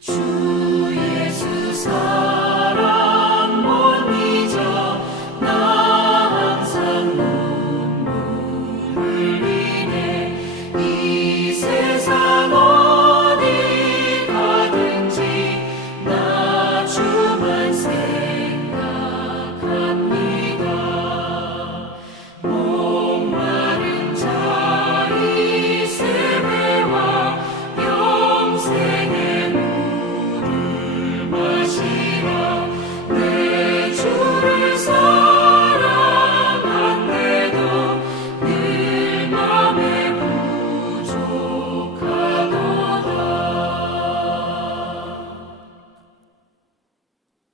주 예수 사랑 못 잊어 나 항상 눈물 흘리네. 이 세상 어디 가든지 나 주만 생각합니다. 목마른 자의 세배와 영생의 물을 마시라. 내 주를 사랑한데도 늘 맘에 부족하도다.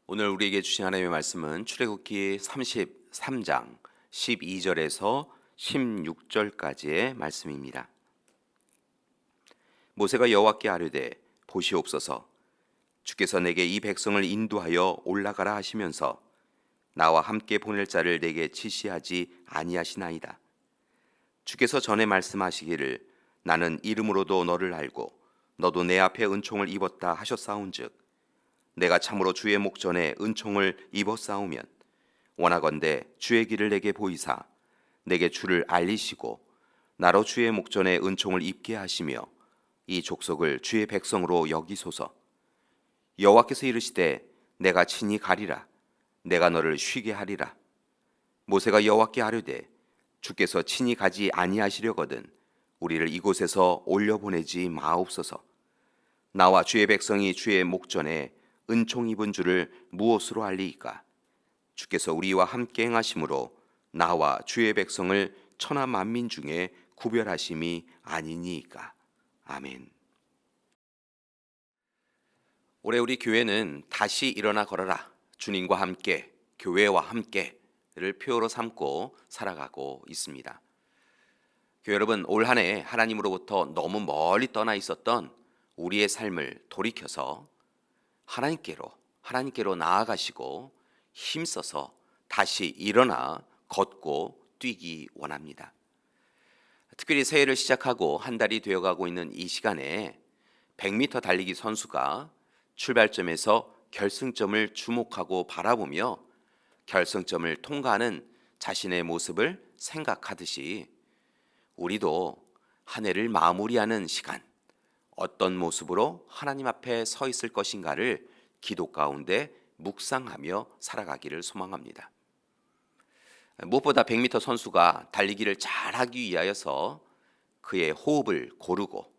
오늘 우리에게 주신 하나님의 말씀은 출애굽기 33장 12절에서 16절까지의 말씀입니다. 모세가 여호와께 아뢰되 보시옵소서, 주께서 내게 이 백성을 인도하여 올라가라 하시면서 나와 함께 보낼 자를 내게 지시하지 아니하시나이다. 주께서 전에 말씀하시기를 나는 이름으로도 너를 알고 너도 내 앞에 은총을 입었다 하셨사온즉 내가 참으로 주의 목전에 은총을 입었사오면 원하건대 주의 길을 내게 보이사 내게 주를 알리시고 나로 주의 목전에 은총을 입게 하시며 이 족속을 주의 백성으로 여기소서. 여호와께서 이르시되 내가 친히 가리라. 내가 너를 쉬게 하리라. 모세가 여호와께 아뢰되 주께서 친히 가지 아니하시려거든 우리를 이곳에서 올려보내지 마옵소서. 나와 주의 백성이 주의 목전에 은총 입은 줄을 무엇으로 알리이까? 주께서 우리와 함께 행하심으로 나와 주의 백성을 천하 만민 중에 구별하심이 아니니이까. 아멘. 올해 우리 교회는 다시 일어나 걸어라, 주님과 함께, 교회와 함께를 표어로 삼고 살아가고 있습니다. 교회 여러분, 올 한 해 하나님으로부터 너무 멀리 떠나 있었던 우리의 삶을 돌이켜서 하나님께로 나아가시고 힘써서 다시 일어나 걷고 뛰기 원합니다. 특별히 새해를 시작하고 한 달이 되어가고 있는 이 시간에 100m 달리기 선수가 출발점에서 결승점을 주목하고 바라보며 결승점을 통과하는 자신의 모습을 생각하듯이 우리도 한 해를 마무리하는 시간, 어떤 모습으로 하나님 앞에 서 있을 것인가를 기도 가운데 묵상하며 살아가기를 소망합니다. 무엇보다 100m 선수가 달리기를 잘하기 위하여서 그의 호흡을 고르고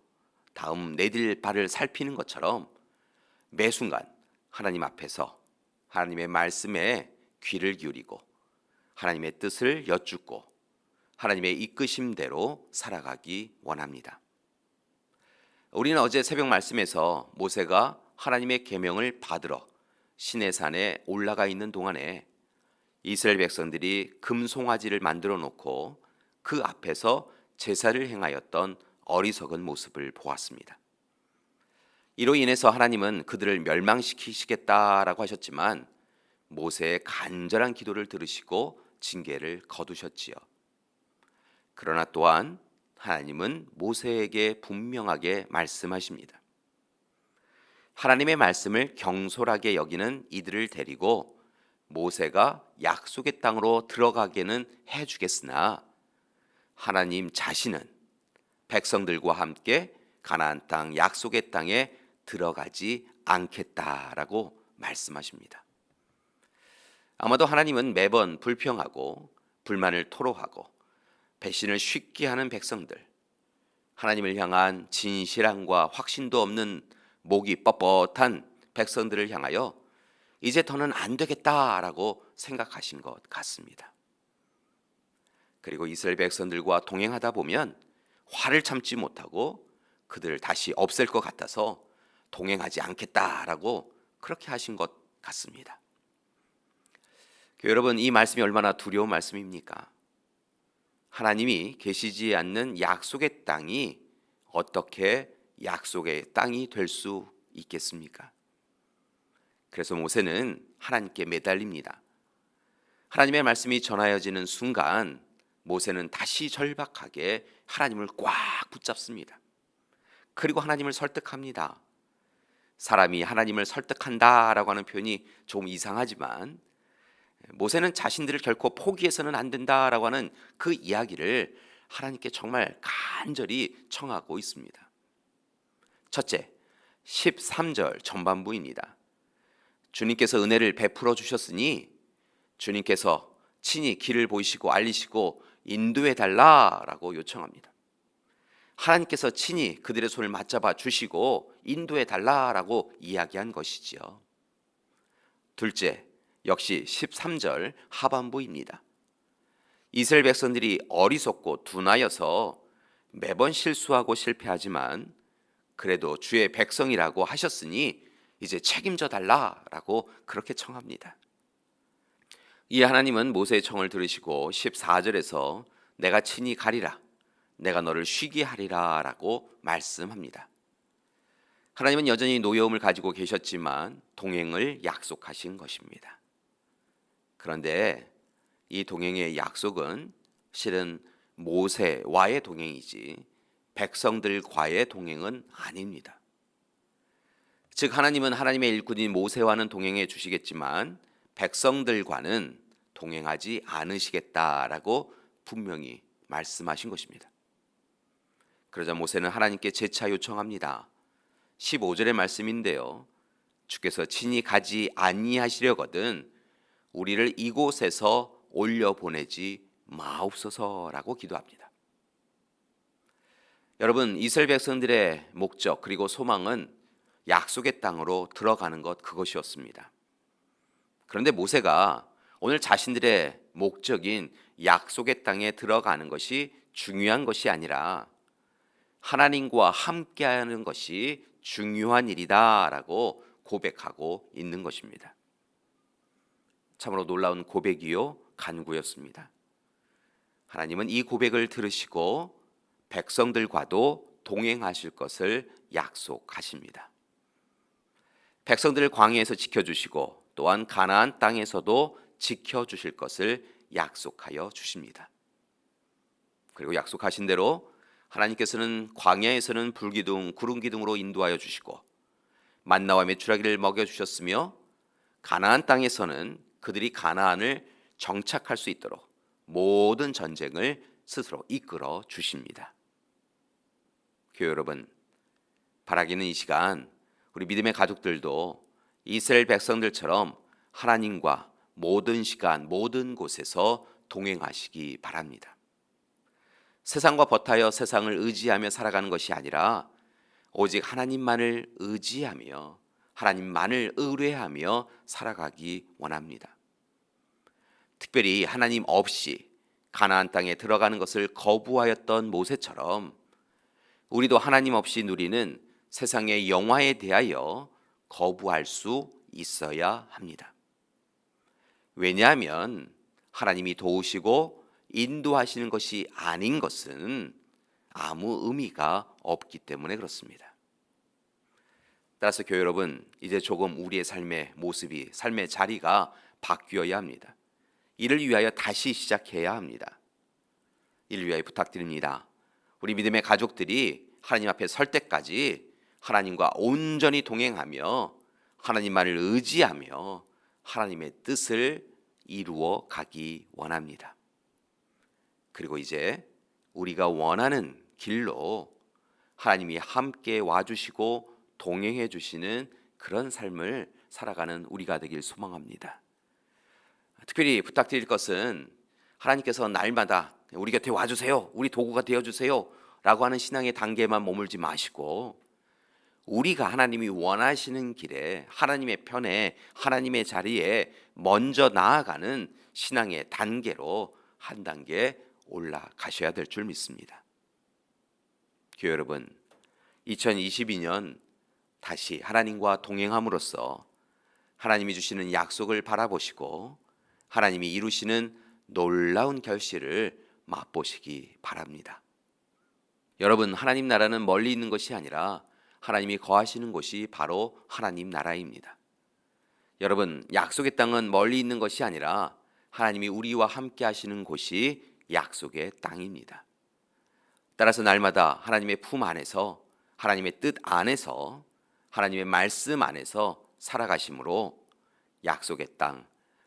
다음 내딜 발을 살피는 것처럼 매 순간 하나님 앞에서 하나님의 말씀에 귀를 기울이고 하나님의 뜻을 여쭙고 하나님의 이끄심대로 살아가기 원합니다. 우리는 어제 새벽 말씀에서 모세가 하나님의 계명을 받으러 시내산에 올라가 있는 동안에 이스라엘 백성들이 금송아지를 만들어 놓고 그 앞에서 제사를 행하였던 어리석은 모습을 보았습니다. 이로 인해서 하나님은 그들을 멸망시키시겠다라고 하셨지만 모세의 간절한 기도를 들으시고 징계를 거두셨지요. 그러나 또한 하나님은 모세에게 분명하게 말씀하십니다. 하나님의 말씀을 경솔하게 여기는 이들을 데리고 모세가 약속의 땅으로 들어가게는 해주겠으나 하나님 자신은 백성들과 함께 가나안 땅 약속의 땅에 들어가지 않겠다라고 말씀하십니다. 아마도 하나님은 매번 불평하고 불만을 토로하고 배신을 쉽게 하는 백성들, 하나님을 향한 진실함과 확신도 없는 목이 뻣뻣한 백성들을 향하여 이제 더는 안 되겠다라고 생각하신 것 같습니다. 그리고 이스라엘 백성들과 동행하다 보면 화를 참지 못하고 그들을 다시 없앨 것 같아서 동행하지 않겠다라고 그렇게 하신 것 같습니다. 여러분, 이 말씀이 얼마나 두려운 말씀입니까? 하나님이 계시지 않는 약속의 땅이 어떻게 약속의 땅이 될 수 있겠습니까? 그래서 모세는 하나님께 매달립니다. 하나님의 말씀이 전하여지는 순간 모세는 다시 절박하게 하나님을 꽉 붙잡습니다. 그리고 하나님을 설득합니다. 사람이 하나님을 설득한다라고 하는 표현이 좀 이상하지만 모세는 자신들을 결코 포기해서는 안 된다라고 하는 그 이야기를 하나님께 정말 간절히 청하고 있습니다. 첫째, 13절 전반부입니다. 주님께서 은혜를 베풀어 주셨으니 주님께서 친히 길을 보이시고 알리시고 인도해 달라라고 요청합니다. 하나님께서 친히 그들의 손을 맞잡아 주시고 인도해 달라라고 이야기한 것이지요. 둘째, 역시 13절 하반부입니다. 이스라엘 백성들이 어리석고 둔하여서 매번 실수하고 실패하지만 그래도 주의 백성이라고 하셨으니 이제 책임져 달라라고 그렇게 청합니다. 이에 하나님은 모세의 청을 들으시고 14절에서 내가 친히 가리라, 내가 너를 쉬게 하리라 라고 말씀합니다. 하나님은 여전히 노여움을 가지고 계셨지만 동행을 약속하신 것입니다. 그런데 이 동행의 약속은 실은 모세와의 동행이지 백성들과의 동행은 아닙니다. 즉 하나님은 하나님의 일꾼인 모세와는 동행해 주시겠지만 백성들과는 동행하지 않으시겠다라고 분명히 말씀하신 것입니다. 그러자 모세는 하나님께 재차 요청합니다. 15절의 말씀인데요. 주께서 친히 가지 아니하시려거든 우리를 이곳에서 올려보내지 마옵소서라고 기도합니다. 여러분, 이스라엘 백성들의 목적 그리고 소망은 약속의 땅으로 들어가는 것 그것이었습니다. 그런데 모세가 오늘 자신들의 목적인 약속의 땅에 들어가는 것이 중요한 것이 아니라 하나님과 함께하는 것이 중요한 일이다라고 고백하고 있는 것입니다. 참으로 놀라운 고백이요 간구였습니다. 하나님은 이 고백을 들으시고 백성들과도 동행하실 것을 약속하십니다. 백성들을 광야에서 지켜주시고 또한 가나안 땅에서도 지켜주실 것을 약속하여 주십니다. 그리고 약속하신 대로 하나님께서는 광야에서는 불기둥, 구름기둥으로 인도하여 주시고 만나와 메추라기를 먹여주셨으며 가나안 땅에서는 그들이 가나안을 정착할 수 있도록 모든 전쟁을 스스로 이끌어 주십니다. 교회 여러분, 바라기는 이 시간 우리 믿음의 가족들도 이스라엘 백성들처럼 하나님과 모든 시간 모든 곳에서 동행하시기 바랍니다. 세상과 버타여 세상을 의지하며 살아가는 것이 아니라 오직 하나님만을 의지하며 하나님만을 의뢰하며 살아가기 원합니다. 특별히 하나님 없이 가나안 땅에 들어가는 것을 거부하였던 모세처럼 우리도 하나님 없이 누리는 세상의 영화에 대하여 거부할 수 있어야 합니다. 왜냐하면 하나님이 도우시고 인도하시는 것이 아닌 것은 아무 의미가 없기 때문에 그렇습니다. 따라서 교회 여러분, 이제 조금 우리의 삶의 모습이, 삶의 자리가 바뀌어야 합니다. 이를 위하여 다시 시작해야 합니다. 이를 위하여 부탁드립니다. 우리 믿음의 가족들이 하나님 앞에 설 때까지 하나님과 온전히 동행하며 하나님만을 의지하며 하나님의 뜻을 이루어 가기 원합니다. 그리고 이제 우리가 원하는 길로 하나님이 함께 와주시고 동행해 주시는 그런 삶을 살아가는 우리가 되길 소망합니다. 특별히 부탁드릴 것은 하나님께서 날마다 우리 곁에 와주세요, 우리 도구가 되어주세요 라고 하는 신앙의 단계만 머물지 마시고 우리가 하나님이 원하시는 길에 하나님의 편에 하나님의 자리에 먼저 나아가는 신앙의 단계로 한 단계 올라가셔야 될 줄 믿습니다. 교회 여러분, 2022년 다시 하나님과 동행함으로써 하나님이 주시는 약속을 바라보시고 하나님이 이루시는 놀라운 결실을 맛보시기 바랍니다. 여러분, 하나님 나라는 멀리 있는 것이 아니라 하나님이 거하시는 곳이 바로 하나님 나라입니다. 여러분, 약속의 땅은 멀리 있는 것이 아니라 하나님이 우리와 함께 하시는 곳이 약속의 땅입니다. 따라서 날마다 하나님의 품 안에서 하나님의 뜻 안에서 하나님의 말씀 안에서 살아가심으로 약속의 땅,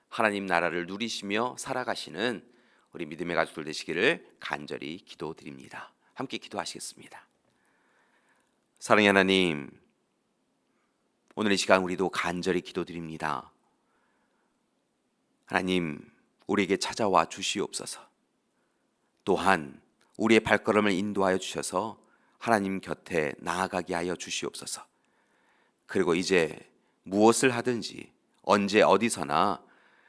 하나님 나라를 누리시며 살아가시는 우리 믿음의 가족들 되시기를 간절히 기도드립니다. 함께 기도하시겠습니다. 사랑의 하나님, 오늘 이 시간 우리도 간절히 기도드립니다. 하나님, 우리에게 찾아와 주시옵소서. 또한 우리의 발걸음을 인도하여 주셔서 하나님 곁에 나아가게 하여 주시옵소서. 그리고 이제 무엇을 하든지 언제 어디서나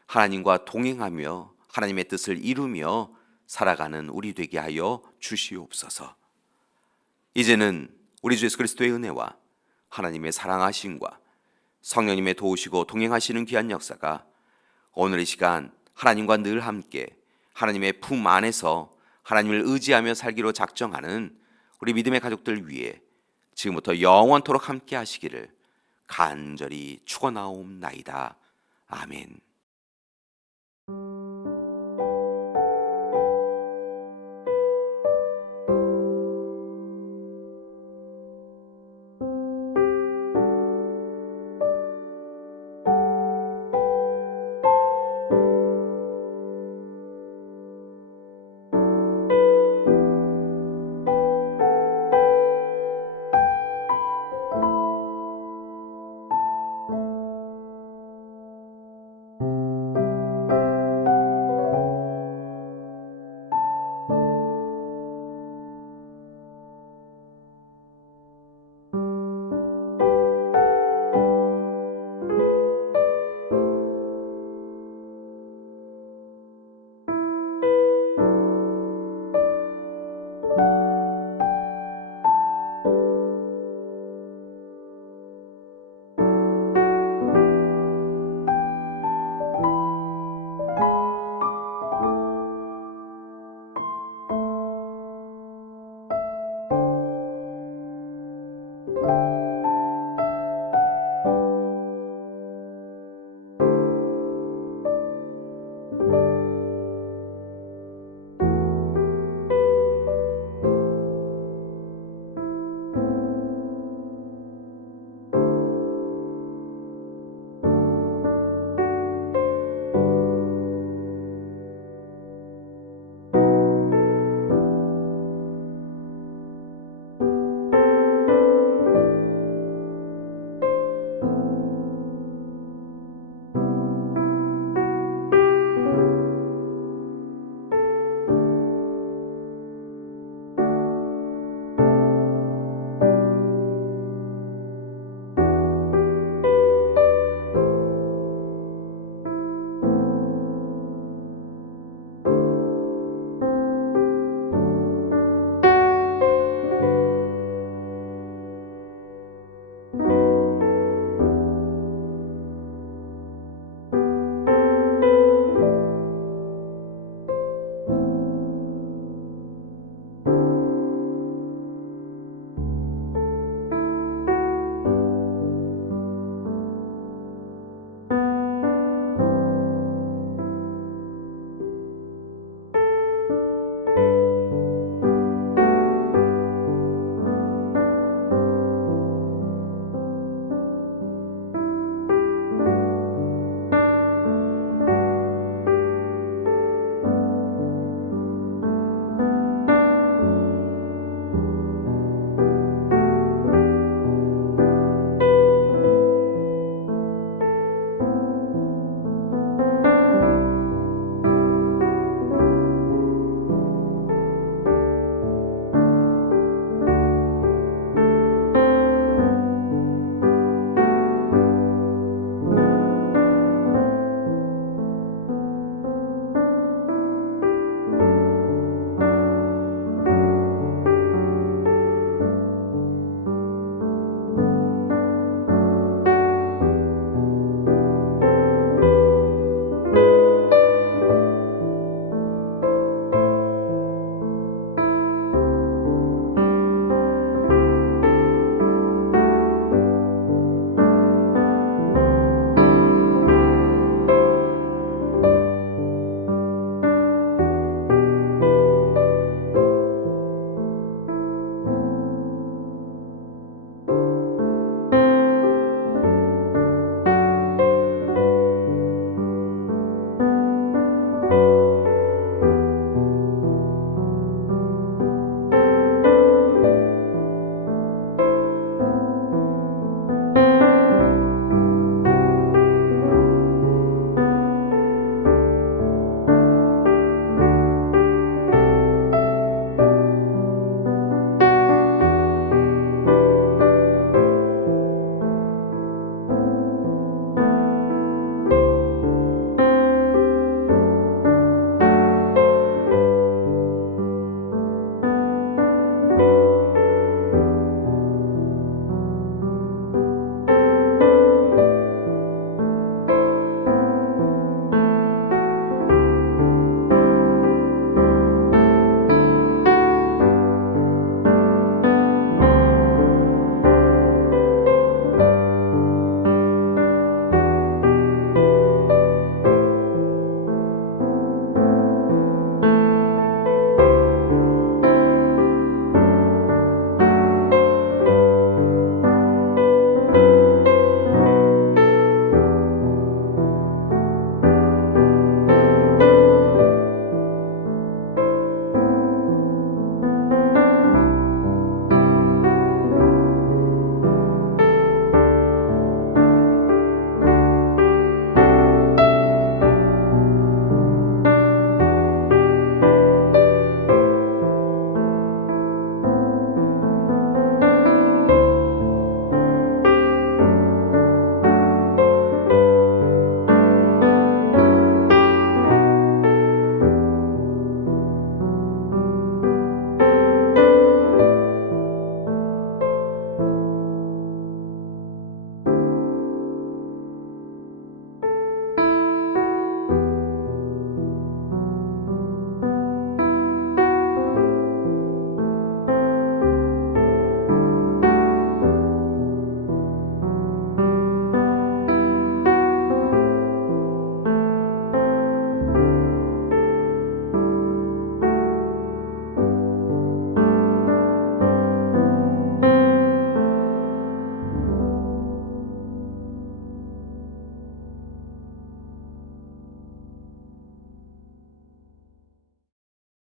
하나님과 동행하며 하나님의 뜻을 이루며 살아가는 우리 되게 하여 주시옵소서. 이제는 우리 주 예수 그리스도의 은혜와 하나님의 사랑하심과 성령님의 도우시고 동행하시는 귀한 역사가 오늘 이 시간 하나님과 늘 함께 하나님의 품 안에서 하나님을 의지하며 살기로 작정하는 우리 믿음의 가족들 위해 지금부터 영원토록 함께 하시기를 간절히 축원하옵나이다. 아멘.